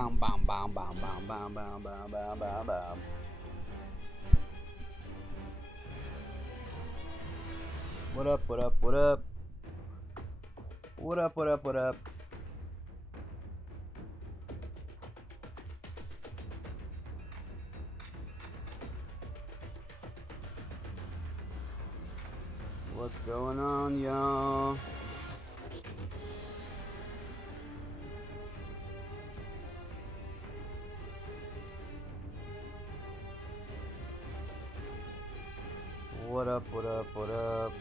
Bam, bam, bam, bam, bam, bam, bam, bam, bam, bam, bam. What up, what up, what up? What up, what up, what up? What's going on, y'all? What up, what up, what up?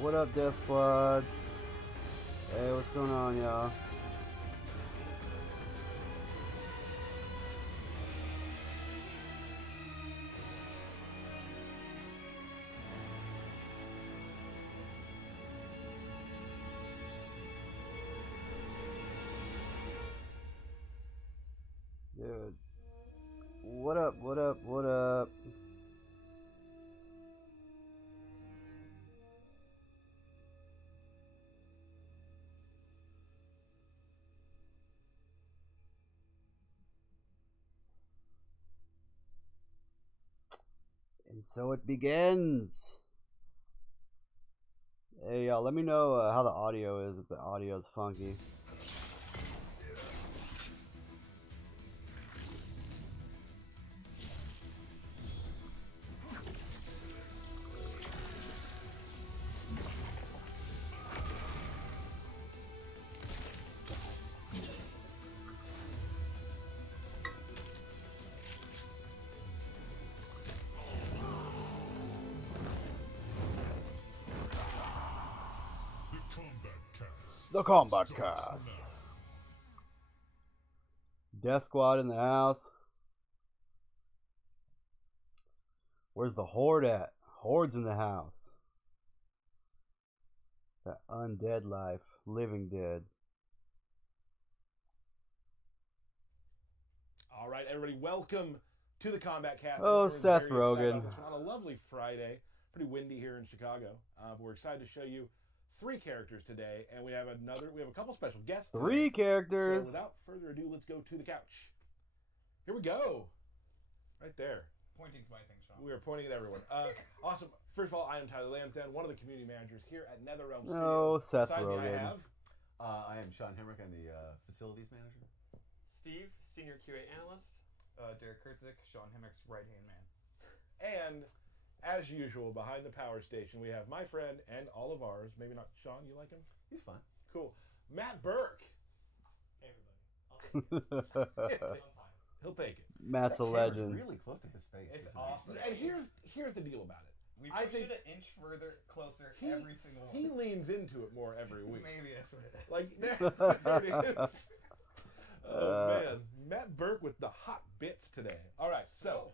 What up, Death Squad? Hey, what's going on, y'all? Dude. What up, what up, what up? And so it begins. Hey, y'all, let me know how the audio is, if the audio is funky. The Kombat Cast. Death Squad in the house. Where's the Horde at? Horde's in the house. That undead life. Living dead. All right, everybody, welcome to the Kombat Cast. Oh, Seth Rogen. On a lovely Friday. Pretty windy here in Chicago. We're excited to show you 3 characters today, and we have a couple special guests today. 3 characters. So without further ado, let's go to the couch. Here we go. Right there. Pointing's my thing, Sean. We are pointing at everyone. Awesome. First of all, I am Tyler Lansdowne, one of the community managers here at NetherRealm Studios. Oh, Seth Beside me, Rogen. I am Sean Hemrick. I'm the facilities manager. Steve, senior QA analyst. Derek Kurtzik, Sean Hemrick's right-hand man. And as usual, behind the power station, we have my friend and all of ours. Maybe not Sean. You like him? He's fine. Cool. Matt Burke. Hey, everybody. I'll take it. I'm fine. He'll take it. Matt's a Camera's legend. really close to his face. It's isn't it? awesome. And here's the deal about it. We I push think it an inch further, closer he, every single one. He leans into it more every week. Maybe that's what it is. Like there it is. Oh man, Matt Burke with the hot bits today. All right, so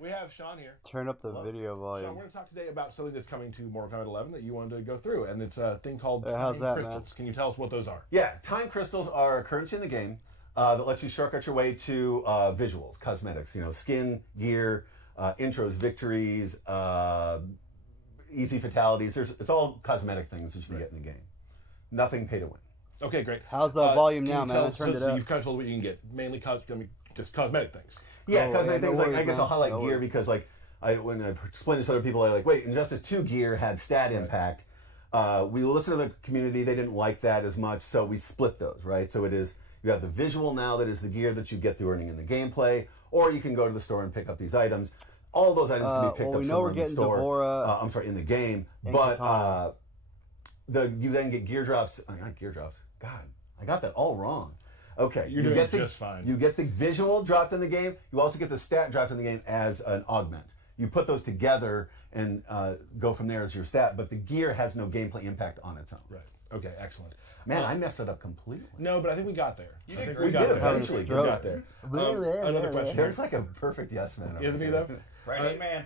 we have Sean here. Turn up the Hello. video Sean, volume. we're going to talk today about something that's coming to Mortal Kombat 11 that you wanted to go through, and it's a thing called how's time that, crystals. man? Can you tell us what those are? Yeah, time crystals are a currency in the game that lets you shortcut your way to visuals, cosmetics, skin, gear, intros, victories, easy fatalities. It's all cosmetic things that you can get in the game. Nothing pay to win. Okay, great. How's the volume can now, you man? tell I us- turned it so up. you've kind of told what you can get, mainly just cosmetic things. Yeah, Oh, cosmetic yeah, no things. Like, worries, I guess man. I'll highlight No gear worries. because, like, when I've explained this to other people, I'm like, wait, Injustice 2 gear had stat impact. We listened to the community; they didn't like that as much, so we split those. Right, so it is you have the visual now that is the gear that you get through earning in the gameplay, or you can go to the store and pick up these items. All those items can be picked well, up we know somewhere we're in the getting store. Deborah I'm sorry, in the game, and but Katana. you then get gear drops. Not gear drops. God, I got that all wrong. Okay, You're you doing get the, just fine. You get the visual dropped in the game. You also get the stat dropped in the game as an augment. You put those together and go from there as your stat, but the gear has no gameplay impact on its own. Right. Okay, excellent. Man, I messed it up completely. No, but I think we got there. You I did think great. we got We did there. eventually. We got there. Another question. There's like a perfect yes man. over Isn't he, here. though? Right-hand man.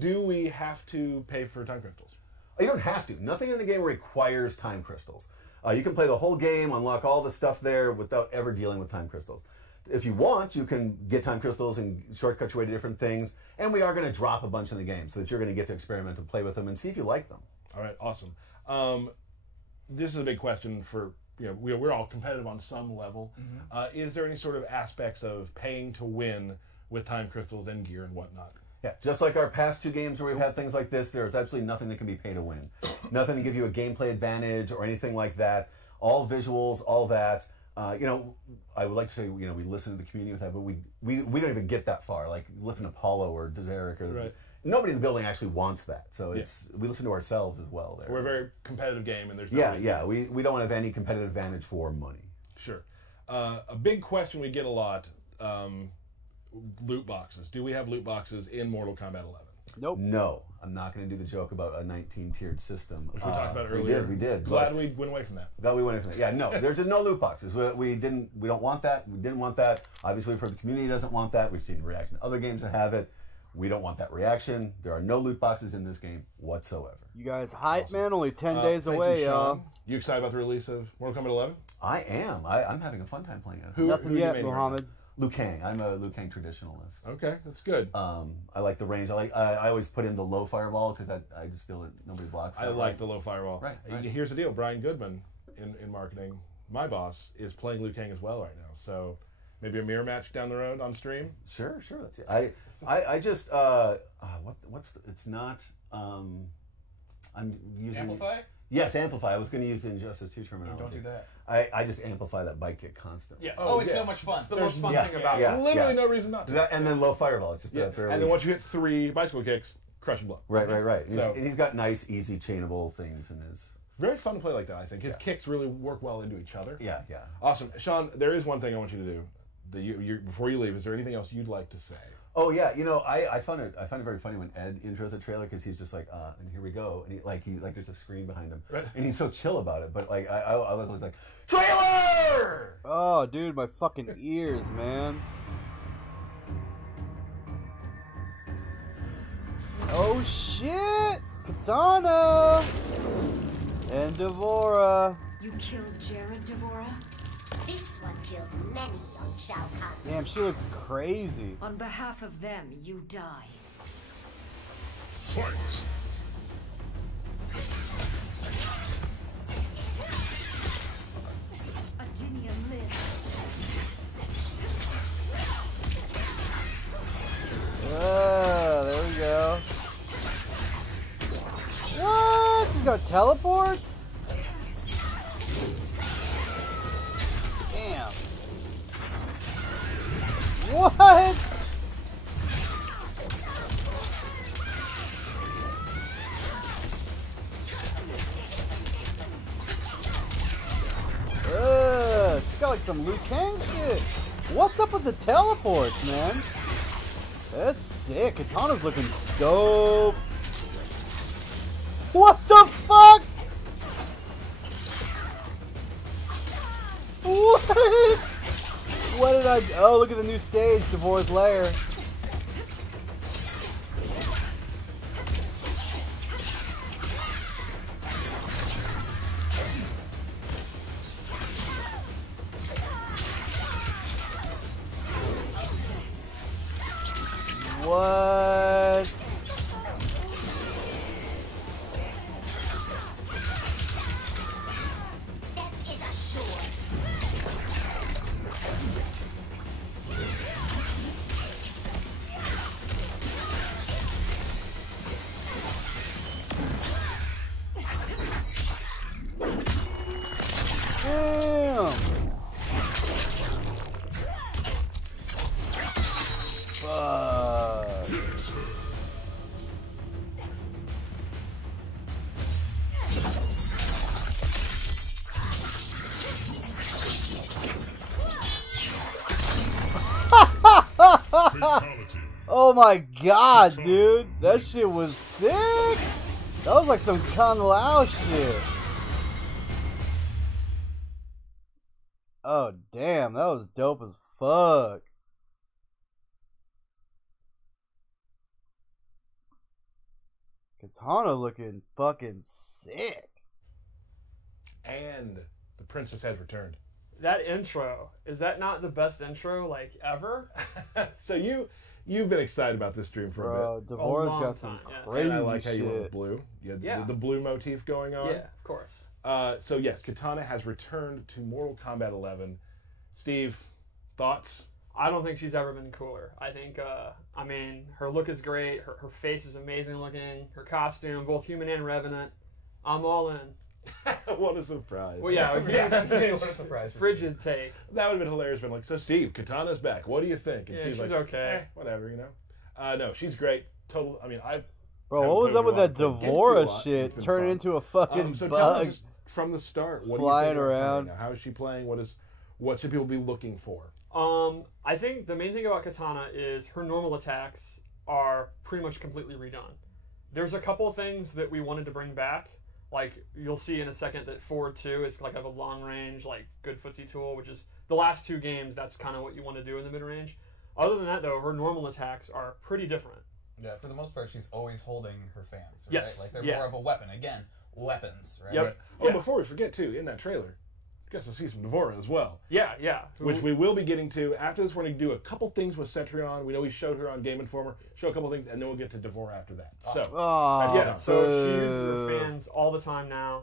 Do we have to pay for time crystals? You don't have to. Nothing in the game requires time crystals. You can play the whole game, unlock all the stuff there without ever dealing with time crystals. if you want, you can get time crystals and shortcut your way to different things. And we are going to drop a bunch in the game so that you're going to get to experiment and play with them and see if you like them. All right, awesome. This is a big question for, we're all competitive on some level. Is there any sort of aspects of paying to win with time crystals and gear and whatnot? Yeah, just like our past 2 games where we've had things like this, there is absolutely nothing that can be pay to win. Nothing to give you a gameplay advantage or anything like that. All visuals, all that. I would like to say, we listen to the community with that, but we don't even get that far. Like, listen to Paulo or Derek. Right. Nobody in the building actually wants that. So we listen to ourselves as well there. We're a very competitive game, and there's we don't have any competitive advantage for money. Sure. A big question we get a lot, loot boxes. Do we have loot boxes in Mortal Kombat 11? Nope. No, I'm not going to do the joke about a 19-tiered system. Which we talked about earlier. We did. Glad we went away from that. Glad we went away from that. Yeah, no, there's no loot boxes. We don't want that. We didn't want that. Obviously, for the community doesn't want that. We've seen reaction to other games that have it. We don't want that reaction. There are no loot boxes in this game whatsoever. You guys hype, man. Only 10 days thank away, you, Sean. y'all. You excited about the release of Mortal Kombat 11? I am. I'm having a fun time playing it. Nothing who you yet, made Mohammed. Liu Kang. I'm a Liu Kang traditionalist. Okay, that's good. I like the range. I always put in the low fireball because I just feel that nobody blocks that. I like the low fireball. Right. Here's the deal. Brian Goodman in marketing, my boss, is playing Liu Kang as well right now. So maybe a mirror match down the road on stream. Sure. That's it. I just it's not. I'm using Amplify? Yes, amplify. I was going to use the Injustice 2 terminology. Don't do that. I just amplify that bike kick constantly. Yeah. Oh, It's yeah. so much fun. It's the There's- most fun yeah, thing about yeah. it. Literally no reason not to. And then low fireball. It's just a fairly. And then once you hit 3 bicycle kicks, crush and blow. Right. So- And he's got nice, easy, chainable things in his. Very fun to play like that, I think. His kicks really work well into each other. Yeah. Awesome. Sean, there is one thing I want you to do. Before you leave, is there anything else you'd like to say? Oh yeah, I found it very funny when Ed intros the trailer because he's just like, and here we go, and he there's a screen behind him, Right. and he's so chill about it. But like I was like, trailer! Oh, dude, my fucking ears, man. Oh shit! Katana! And Devora. You killed Jared Devora? This one killed many on Shao Kahn. Damn, she looks crazy. On behalf of them, you die. Fight! Adinium lives. There we go. What? She's got teleports? Damn. What? She's got like some Liu Kang shit. What's up with the teleports, man? That's sick. Katana's looking dope. What the fuck? What? What did I... Oh, look at the new stage, Devore's Lair. What? Death is assured. Damn. Fuck. Fatality. Oh my god, dude. That shit was sick. That was like some Kung Lao shit. Oh, damn. That was dope as fuck. Katana looking fucking sick. And the princess has returned. That intro, is that not the best intro, like, ever? So you've been excited about this stream for a bit. Devorah's long got some time, yeah. crazy And I like how shit. you went with blue. You had Yeah. the blue motif going on. Yeah, of course. So yes, Katana has returned to Mortal Kombat 11. Steve, thoughts? I don't think she's ever been cooler. I think, I mean, her look is great. Her face is amazing looking. Her costume, both human and Revenant. I'm all in. What a surprise. Well, yeah, What a surprise. frigid take. That would have been hilarious. Been like, so Steve, Katana's back. What do you think? And Yeah, Steve's she's like, okay. whatever, you know. No, she's great. Total. I mean, I've. Bro, haven't what was played up with her a that lot, but against you a lot, Devorah it's shit? been Turning fun. into a fucking So tell us bug. just from the start. What Flying do you think of her around. right now? How is she playing? What should people be looking for? I think the main thing about Katana is her normal attacks are pretty much completely redone. There's a couple things that we wanted to bring back. Like, you'll see in a second that forward 2 is like a long range, like, good footsie tool, which is the last 2 games, that's kind of what you want to do in the mid range. Other than that, though, her normal attacks are pretty different. Yeah, for the most part, she's always holding her fans. Right? Yes, Like, they're yeah. more of a weapon. Again, weapons, right? Yep. Right. Oh, Yeah. before we forget too, in that trailer, you guys will see some Devorah as well. Yeah, yeah. Which we will be getting to. After this, we're going to do a couple things with Cetrion. We know we showed her on Game Informer. Show a couple things, and then we'll get to Devorah after that. So, Oh, Yeah, So she uses her fans all the time now.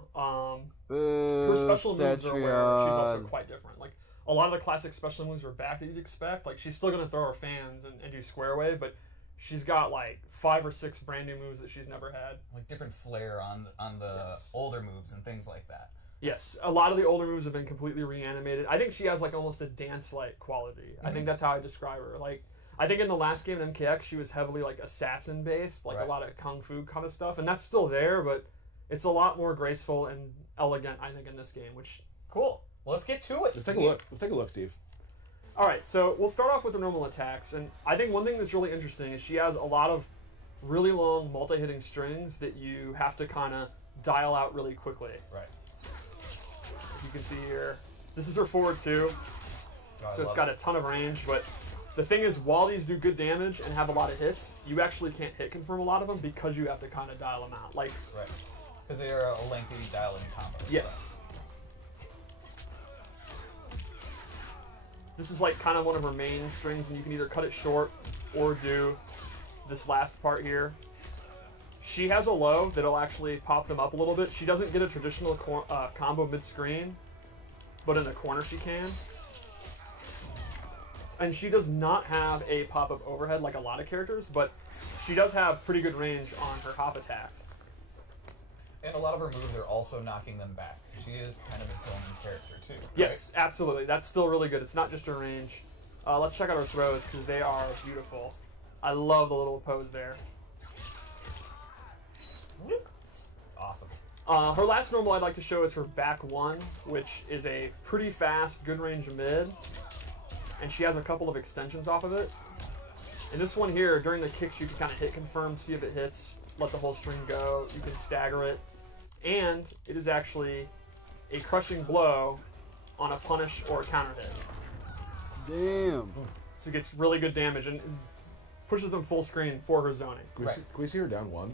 Her special moves are where she's also quite different. Like, a lot of the classic special moves are back that you'd expect. Like, she's still going to throw her fans and do square wave, but she's got like 5 or 6 brand new moves that she's never had. Like different flair on the older moves and things like that. Yes, a lot of the older moves have been completely reanimated. I think she has like almost a dance-like quality. I think that's how I describe her. Like, I think in the last game in MKX, she was heavily like assassin-based, like Right. a lot of kung fu kind of stuff, and that's still there, but it's a lot more graceful and elegant, I think, in this game. Which, Cool. Well, let's get to it. let's take a look. Let's take a look, Steve. all right, so we'll start off with her normal attacks, and I think one thing that's really interesting is she has a lot of really long multi-hitting strings that you have to kind of dial out really quickly. Right. As you can see here, this is her forward 2. So it's got a ton of range, but the thing is, while these do good damage and have a lot of hits, you actually can't hit confirm a lot of them because you have to kind of dial them out. Like, Right. Because they are a lengthy dial-in combo. yes. This is like kind of one of her main strings, and you can either cut it short or do this last part here. She has a low that'll actually pop them up a little bit. She doesn't get a traditional combo mid-screen, but in the corner she can. And she does not have a pop-up overhead like a lot of characters, but she does have pretty good range on her hop attack. And a lot of her moves are also knocking them back. She is kind of its own character, too. Right? Yes, absolutely. That's still really good. It's not just her range. Let's check out her throws because they are beautiful. I love the little pose there. Awesome. Her last normal I'd like to show is her back 1, which is a pretty fast, good range mid. And she has a couple of extensions off of it. And this one here, during the kicks, you can kind of hit confirm, see if it hits, let the whole string go. You can stagger it. And it is actually a crushing blow on a punish or a counter hit. Damn. So it gets really good damage and pushes them full screen for her zoning. Can we see her down 1?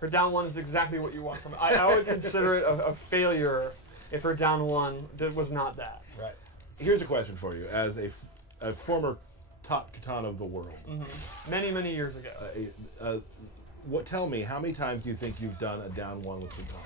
Her down 1 is exactly what you want from it. I would consider it a failure if her down 1 was not that. Right. Here's a question for you, as a former top katana of the world. Many, many years ago. Tell me, how many times do you think you've done a down 1 with katana?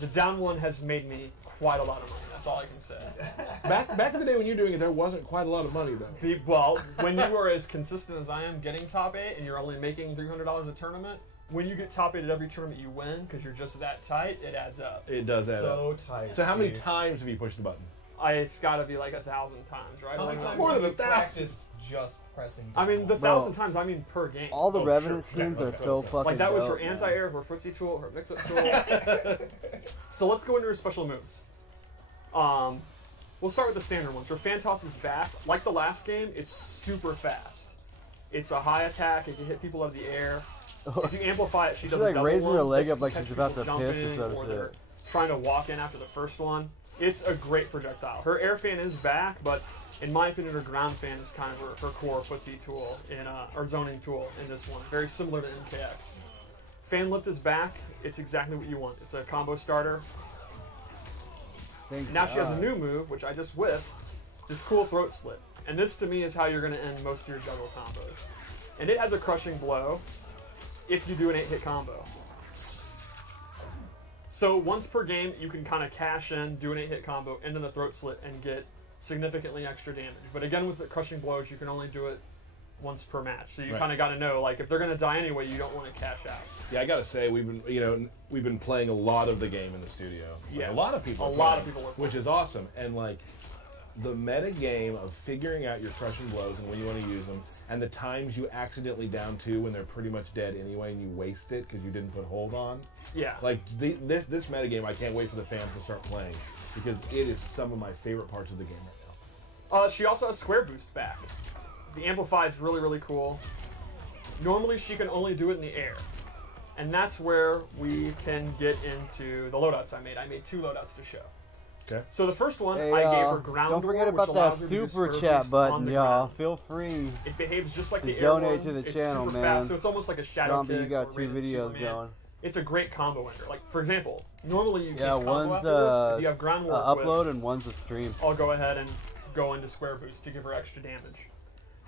The down 1 has made me quite a lot of money. That's all I can say. Back in the day when you were doing it, there wasn't quite a lot of money though. Well, when you are as consistent as I am getting top 8 and you're only making $300 a tournament, when you get top 8 at every tournament you win because you're just that tight, it adds up. It does add up. So tight. So how many times have you pushed the button? It's got to be like 1,000 times, right? How many Like, times More have than you 1,000. practiced just pressing I mean, the down? 1,000 times, I mean per game. All the Oh, Revenant sure. skins Okay, are okay, so okay. fucking Like, that was dope, her man. anti-air, her footsie tool, her mix-up tool. So let's go into her special moves. We'll start with the standard ones. Her fan toss is back. Like the last game, it's super fast. It's a high attack. It can hit people out of the air. If you amplify it, she does like a double raising one. her leg This up like catch she's about people to piss or jumping, some or shit. they're trying to walk in after the first one. It's a great projectile. Her air fan is back, but in my opinion, her ground fan is kind of her core footsie tool or zoning tool in this one. Very similar to MKX. Fan lift is back. It's exactly what you want. It's a combo starter. Thank Now she has a God. new move, which I just whipped, this cool throat slit. And this, to me, is how you're going to end most of your juggle combos. And it has a crushing blow if you do an 8-hit combo. So once per game, you can kind of cash in, do an 8-hit combo, end in the throat slit, and get significantly extra damage. But again, with the crushing blows, you can only do it once per match. So you kind of got to know, like, if they're going to die anyway, you don't want to cash out. Yeah, I got to say, we've been playing a lot of the game in the studio. Yeah, a lot of people. Which is awesome. And like the meta game of figuring out your crushing blows and when you want to use them, and the times you accidentally down two when they're pretty much dead anyway, and you waste it because you didn't put hold on. Yeah. Like this meta game, I can't wait for the fans to start playing because it is some of my favorite parts of the game right now. She also has square boost back. The amplify is really, really cool. Normally, she can only do it in the air. And that's where we can get into the loadouts I made. I made 2 loadouts to show. Okay. So the first one, Hey, I gave her ground don't forget door, which about that allows her to do super square chat boost button, on the y'all. ground. Feel free. It behaves just like to the air donate one. to the It's channel, super man. fast, so it's almost like a shadow Zombie, kick you got or 2 Raiden videos Superman. going. It's a great combo ender. Like, for example, normally you get Yeah, combo one's after this. If you have ground war upload and one's a stream. I'll go ahead and go into square boost to give her extra damage.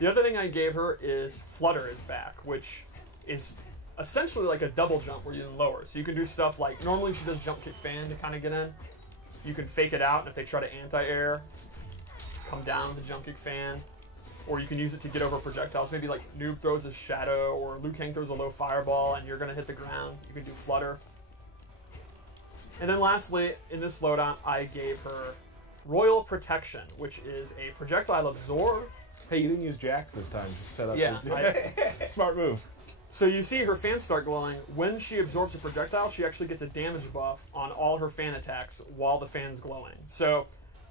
The other thing I gave her is Flutter is back, which is essentially like a double jump where you lower. So you can do stuff like, normally she does jump kick fan to kind of get in. You can fake it out, and if they try to anti-air, come down the jump kick fan. Or you can use it to get over projectiles. Maybe like Noob throws a shadow, or Liu Kang throws a low fireball, and you're going to hit the ground. You can do Flutter. And then lastly, in this loadout, I gave her Royal Protection, which is a projectile absorb. Hey, you didn't use Jax this time to set up. Yeah. Smart move. So you see her fans start glowing. When she absorbs a projectile, she actually gets a damage buff on all her fan attacks while the fan's glowing. So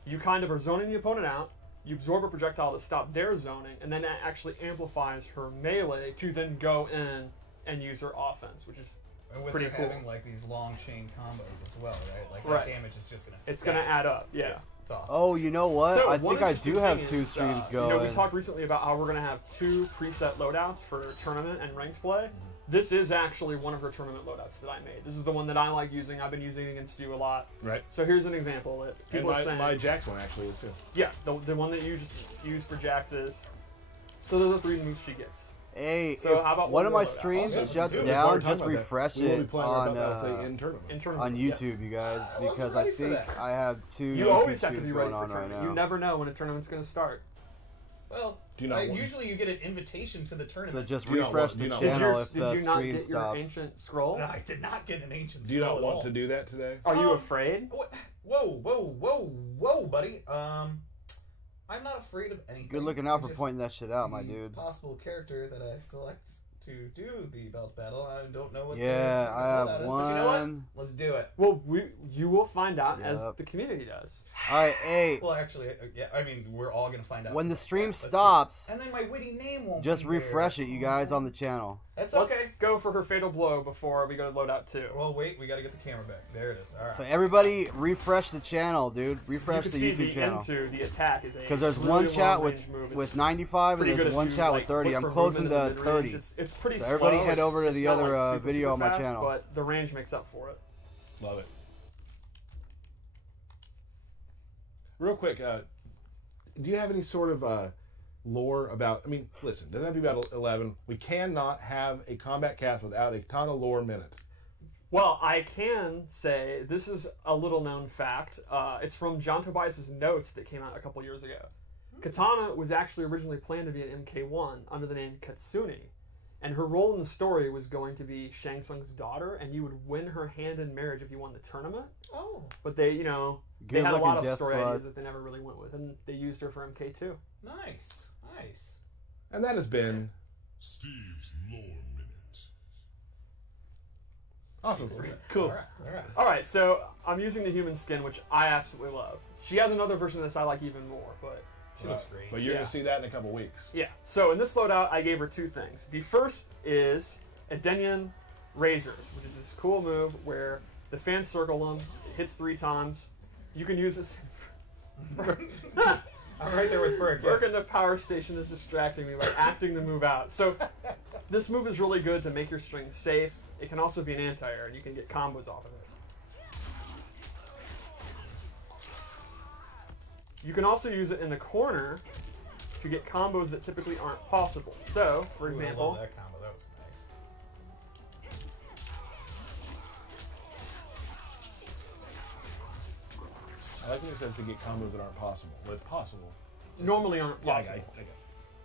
you kind of are zoning the opponent out, you absorb a projectile to stop their zoning, and then that actually amplifies her melee to then go in and use her offense, which is And with pretty her cool. having like these long chain combos as well, right? Like Right. that damage is just gonna. It's stack. going to add up, yeah. It's awesome. Oh, you know what? So, I one think I interesting do have thing 2 is, streams You going. know, we talked recently about how we're going to have 2 preset loadouts for tournament and ranked play. This is actually one of her tournament loadouts that I made. This is the one that I like using. I've been using it against you a lot. Right. So here's an example. That people And are saying, my Jax one actually is too. yeah, the one that you just used for Jax is. So those are the 3 moves she gets. Hey, So if how about one one of my more loadout? streams Awesome. shuts Dude, down, we're talking just about that. refresh We will be it playing on about that in tournament. In tournament, on yes. YouTube, you guys, I wasn't because I ready for think that. I have 2 You YouTube always have to streams be ready going for on right tournament. now. You never know when a tournament's going to start. Well, Do you not want- usually you get an invitation to the So tournament. just Do you not refresh want- the do you not channel want- if Did the you not stream get your stops. ancient scroll? No, I did not get an ancient. Do you not scroll at want all. to do that today? Are you afraid? Whoa, buddy. I'm not afraid of anything. Good looking out It's for just pointing that shit out, my the dude. Possible character that I select to do the belt battle. I don't know what. Yeah, the I have loadout is, but you know what? one. Let's do it. Well, you will find out as Yep. the community does. All right, hey, Well, actually, yeah. I mean, we're all gonna find out when the together. stream Yeah, let's do it. stops, and then my witty name won't. just be there. refresh it, you guys, on the channel. That's Let's okay. go for her fatal blow before we go to loadout 2. Well, wait. We gotta get the camera back. There it is. All right. So everybody, refresh the channel, dude. You Refresh can the see YouTube the channel. into the attack is a Because there's really one chat long-range move. with It's 95 and pretty good there's if one you, chat with like, 30. look I'm for closing movement to in the mid-range. 30. It's pretty So slow. everybody head over to It's the not, other like, super, video super on my fast, channel. But the range makes up for it. Love it. Real quick, do you have any sort of lore about? I mean, listen, doesn't have to be about 11. We cannot have a combat cast without a ton of lore minute. Well, I can say this is a little known fact. It's from John Tobias's notes that came out a couple years ago. Katana was actually originally planned to be an MK1 under the name Katsuni, and her role in the story was going to be Shang Tsung's daughter, and you would win her hand in marriage if you won the tournament. Oh, But they, they Good had a lot looking of story Death ideas Squad. that they never really went with, and they used her for MK2. nice. And that has been Steve's Lore Minute. awesome. Cool. All right. All right, so I'm using the human skin, which I absolutely love. She has another version of this I like even more, but She looks great. But you're Yeah. going to see that in a couple weeks. yeah. So in this loadout, I gave her 2 things. The first is Edenian Razors, which is this cool move where the fans circle them, it hits 3 times. You can use this. I'm right there with Burke. Work in the power station is distracting me by acting the move out. So this move is really good to make your string safe. It can also be an anti-air, and you can get combos off of it. You can also use it in the corner to get combos that typically aren't possible. So, for Ooh, I example, love that combo. That was nice. I like when you said to get combos that aren't possible. Well, it's possible. normally aren't Yeah, possible.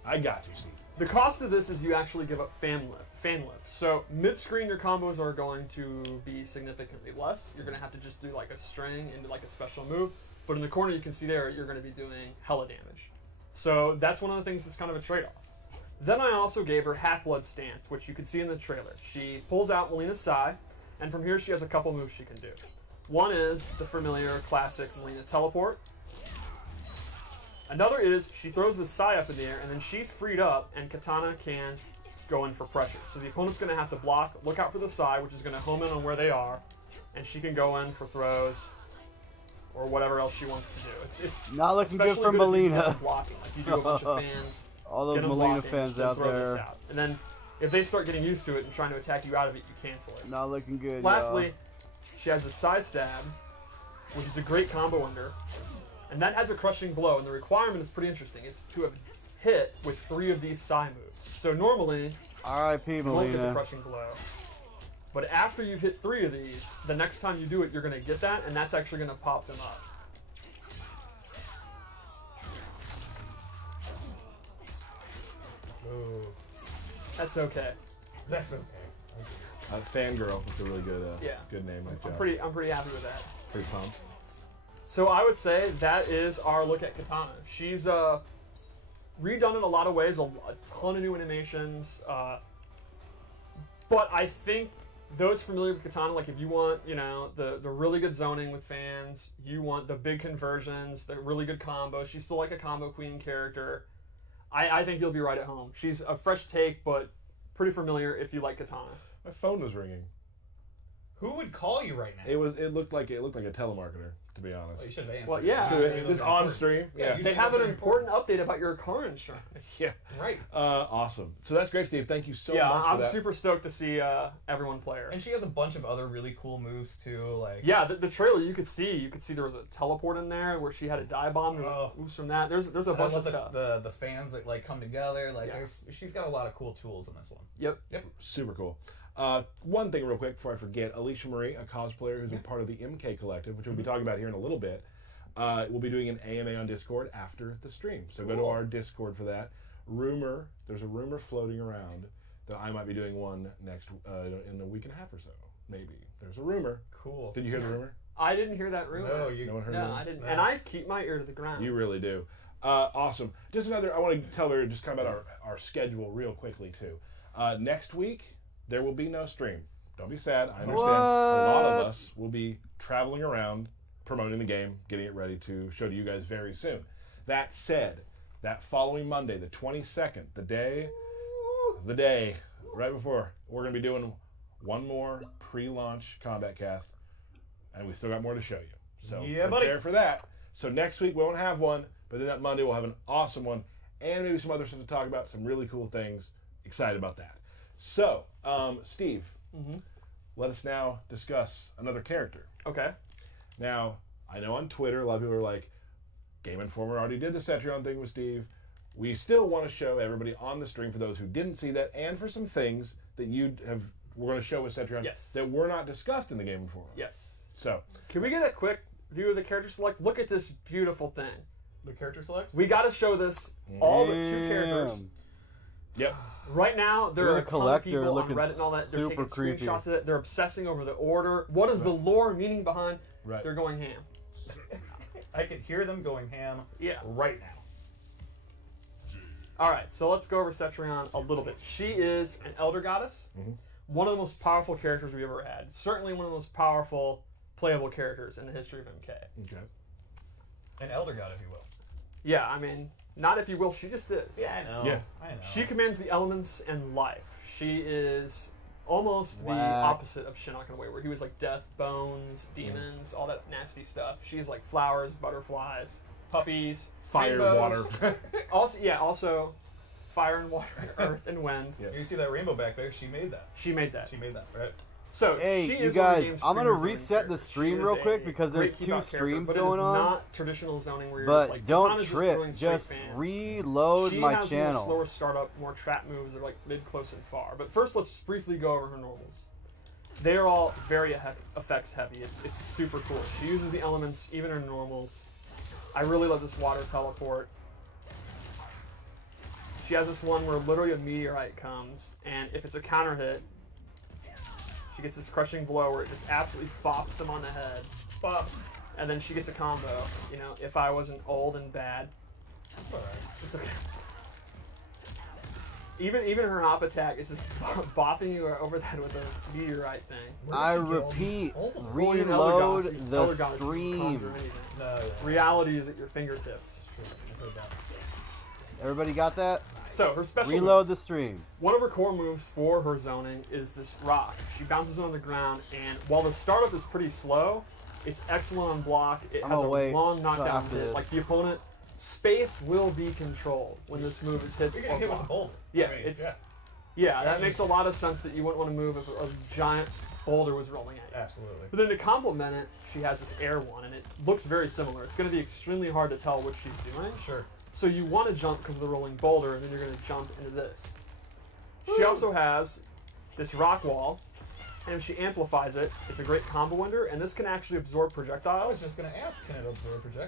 I got you, Steve. The cost of this is you actually give up fan lift. So mid-screen, your combos are going to be significantly less. You're going to have to just do like a string into like a special move. But in the corner, you can see there, you're going to be doing hella damage. So that's one of the things that's kind of a trade-off. Then I also gave her Half-Blood Stance, which you can see in the trailer. She pulls out Melina's Sai, and from here she has a couple moves she can do. One is the familiar classic Melina Teleport. Another is she throws the Sai up in the air, and then she's freed up, and Katana can go in for pressure. So the opponent's going to have to block, look out for the Sai, which is going to home in on where they are, and she can go in for throws or whatever else she wants to do. It's Not looking good especially for if you Melina. want blocking, like you do a bunch of fans. All those get 'em Melina blocking, fans then out throw this there. out. And then if they start getting used to it and trying to attack you out of it, you cancel it. Not looking good. Lastly, she has a side stab, which is a great combo under, and that has a crushing blow. And the requirement is pretty interesting. It's to have hit with 3 of these Sai moves. So normally, R.I.P. you won't get the Melina. crushing blow. But after you've hit 3 of these, the next time you do it, you're going to get that, and that's actually going to pop them up. Ooh, That's okay. that's okay. Fangirl, that's a really good, Yeah. good name. Nice I'm job. pretty happy with that. Pretty pumped. So I would say that is our look at Katana. She's redone in a lot of ways, a ton of new animations. But I think those familiar with Katana, like if you want, you know, the really good zoning with fans, you want the big conversions, the really good combos. She's still like a combo queen character. I think you'll be right at home. She's a fresh take, but pretty familiar if you like Katana. My phone was ringing. Who would call you right now? It looked like a telemarketer, to be honest. Well, you should have answered. Well, yeah. It was on stream. Yeah, Yeah. They have an important update about your car insurance. Yeah. Right. Awesome. So that's great, Steve. Thank you so Yeah, much for I'm that. super stoked to see everyone play her. And she has a bunch of other really cool moves too, like Yeah, the trailer you could see there was a teleport in there where she had a dive bomb. There's Oh. moves from that. There's a And I bunch love of stuff. the fans that like come together. Like Yeah. she's got a lot of cool tools in this one. Yep. Super cool. One thing real quick before I forget, Alicia Marie, a cosplayer who's a part of the MK Collective, which we'll be talking about here in a little bit, we'll be doing an AMA on Discord after the stream. So go to our Discord for that. There's a rumor floating around that I might be doing one next in a week and a half or so. Maybe. There's a rumor. Cool. Did you hear the rumor? I didn't hear that rumor. No, you. No one heard the No, rumor? I didn't. No. And I keep my ear to the ground. You really do. Awesome. Just another, I want to tell her just kind of about our schedule real quickly, too. Next week, there will be no stream. Don't be sad. I understand. A lot of us will be traveling around, promoting the game, getting it ready to show to you guys very soon. That said, that following Monday, the 22nd, the day right before, we're going to be doing one more pre-launch combat cast, and we still got more to show you. So Yeah, prepare buddy. for that. So next week we won't have one, but then that Monday we'll have an awesome one, and maybe some other stuff to talk about, some really cool things. Excited about that. So, Steve, let us now discuss another character. Okay. Now, I know on Twitter a lot of people are like, Game Informer already did the Cetrion thing with Steve. We still want to show everybody on the stream, for those who didn't see that, and for some things that we're going to show with Cetrion Yes. that were not discussed in the Game Informer. Yes. So, Can we get a quick view of the character select? Look at this beautiful thing. The character select. We got to show this all but 2 characters. yep. Right now, there You're are a a ton of collector people on looking Reddit and all that. They're super taking creepy. screenshots of it. They're obsessing over the order. What is the lore meaning behind? Right. They're going ham. I can hear them going ham. Yeah. Right now. All right, so let's go over Cetrion a little bit. She is an elder goddess, one of the most powerful characters we've ever had. Certainly one of the most powerful playable characters in the history of MK. Okay. An elder god, if you will. Yeah, I mean, not if you will, she just is. Yeah, I know. Yeah. I know. She commands the elements and life. She is almost the Whack. opposite of Shinnok in a way, where he was like death, bones, demons, all that nasty stuff. She's like flowers, butterflies, puppies, Fire, rainbows. water. Also fire and water, earth and wind. Yeah. You see that rainbow back there? She made that. She made that. She made that, right? So Hey, she you is one of the guys, game's I'm gonna premier zoning reset the characters. stream She real is quick a because great there's keep two out character, streams but going it is on. not traditional zoning where you're But just like, don't Katana's trip, throwing straight just fans. reload She my has a channel. slower startup, more trap moves. They're like mid, close, and far. But first, let's just briefly go over her normals. They are all very effects heavy. It's super cool. She uses the elements, even her normals. I really love this water teleport. She has this one where literally a meteorite comes, and if it's a counter hit, she gets this crushing blow where it just absolutely bops them on the head. Bop. And then she gets a combo. You know, if I wasn't old and bad. It's alright. It's okay. Even her hop attack is just bopping you over the head with a meteorite thing. I repeat, Well, you know, reload Elder Goddess, the Elder Goddess can stream. conjure anything. No, yeah. Reality is at your fingertips. I've heard that. Everybody got that? So her special Reload the moves. stream. One of her core moves for her zoning is this rock. She bounces it on the ground, and while the startup is pretty slow, it's excellent on block. It has a long knockdown after hit. this. Like the opponent, space will be controlled when this move is hit. You're getting hit with a boulder. Yeah, I mean, it's yeah. yeah. That makes a lot of sense that you wouldn't want to move if a giant boulder was rolling at you. Absolutely. But then to complement it, she has this air one, and it looks very similar. It's going to be extremely hard to tell what she's doing. Sure. So you want to jump because of the rolling boulder, and then you're going to jump into this. She also has this rock wall, and if she amplifies it, it's a great combo ender, and this can actually absorb I projectiles. was just going to ask, can it absorb projectiles?